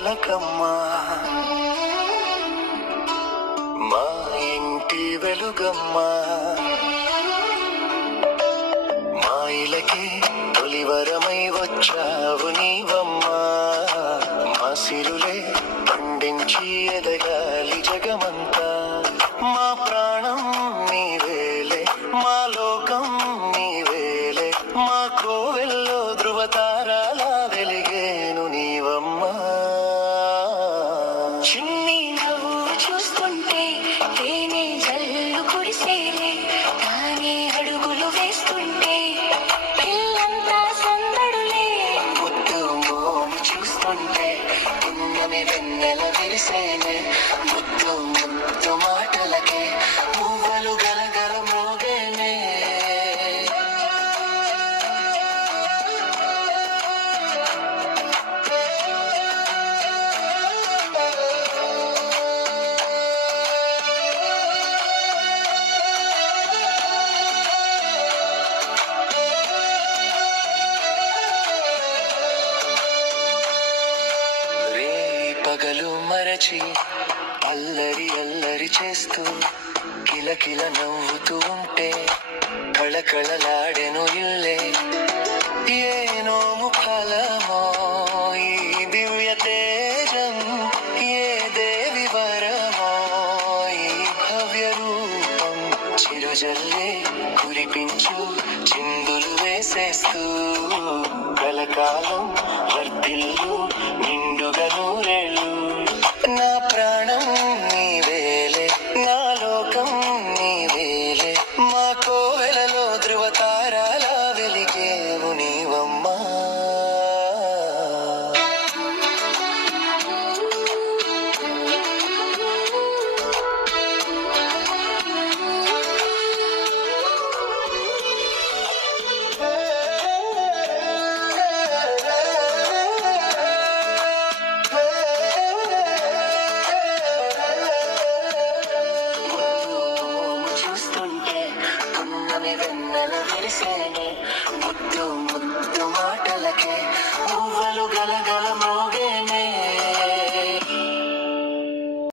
చిలకమ్మ మా ఇంటి వెలుగమ్మ మా ఇలకి తొలివరమై వచ్చావు నీవమ్మా మా సిరులే పండించి ఎదగాలి జగమంతా మా ప్రాణం నీవేలే మా లోకం నీవేలే మా కోవెల్లో ధృవతారాల వెలిగేను నీవమ్మా చిన్ని నవ్వు చూస్తుంటే తేనె జల్లు కురిసేలే తానే అడుగులు వేస్తుంటే ఇల్లంతా సందడులే ముద్దు మోము చూస్తుంటే పున్నమి వెన్నెల విరిసేనే ముద్దు ముద్దు మాటలకే పువ్వులు గలగల మోగేనే పగలు మరచి అల్లరి అల్లరి చేస్తూ కిలకిల నవ్వుతూ ఉంటే కళకళలాడెను ఇల్లే ఏ నోము ఫలమో ఈ దివ్య తేజం ఏ దేవి వరమో ఈ భవ్య రూపం చిరుజల్లే కురిపించు చిందులు వేసేస్తూ కలకాలం వర్తిల్లు నిండుగా నూరేళ్ళు నా ప్రాణం నీవేలే నా లోకం నీవేలే మా కోవెలలో ధృవతారాల వెలిగేవు నీవమ్మా చూస్తుంటే పున్నమి వెన్నెల విరిసే